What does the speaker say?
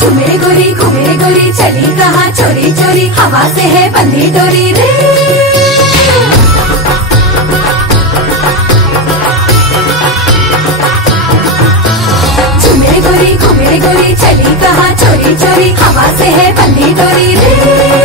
झूमे गोरी घूमे गोरी चली कहाँ चोरी चोरी, हवा से है बंधी डोरी रे। झूमे गोरी घूमे गोरी चली कहाँ चोरी चोरी, हवा से है बंधी डोरी रे।